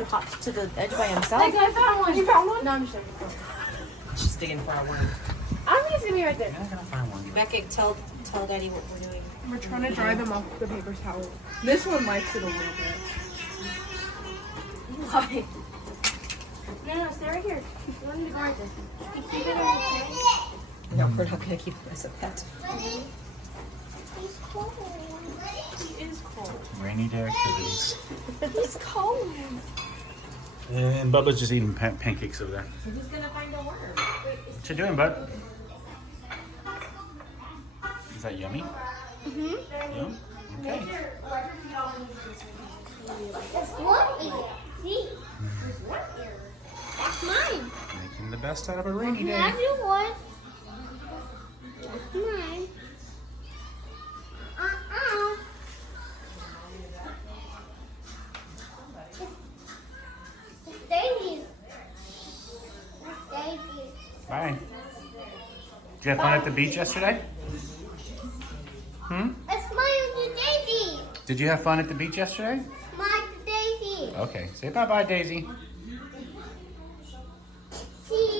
one hopped to the edge by himself. Like, I found one. You found one? No, I'm just joking. She's digging for a worm. I think it's gonna be right there. You're not gonna find one. Becca, tell Daddy what we're doing. We're trying to dry them off the paper towel. This one likes it a little bit. Why? No, stay right here. Keep wanting to go right there. Keep it okay. No, we're not gonna keep him as a pet. He's cold. He is cold. Rainy day activities. He's cold. And Bubba's just eating pancakes over there. We're just gonna find a worm. What you doing, bud? Is that yummy? Mm-hmm. Yum? Okay. That's one ear. See? There's one ear. That's mine. Making the best out of a rainy day. Have you one? That's mine. It's Daisy. It's Daisy. Bye. Did you have fun at the beach yesterday? It's my Daisy. Did you have fun at the beach yesterday? My Daisy. Okay. Say bye-bye, Daisy. See